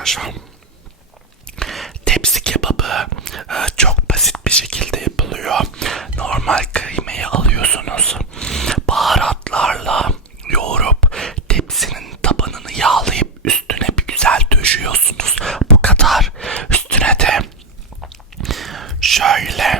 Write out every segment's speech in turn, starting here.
arkadaşlar. Tepsi kebabı e, çok basit bir şekilde yapılıyor. Normal kıymayı alıyorsunuz. Baharatlarla yoğurup tepsinin tabanını yağlayıp üstüne bir güzel döşüyorsunuz. Bu kadar. Üstüne de şöyle şöyle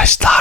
Arkadaşlar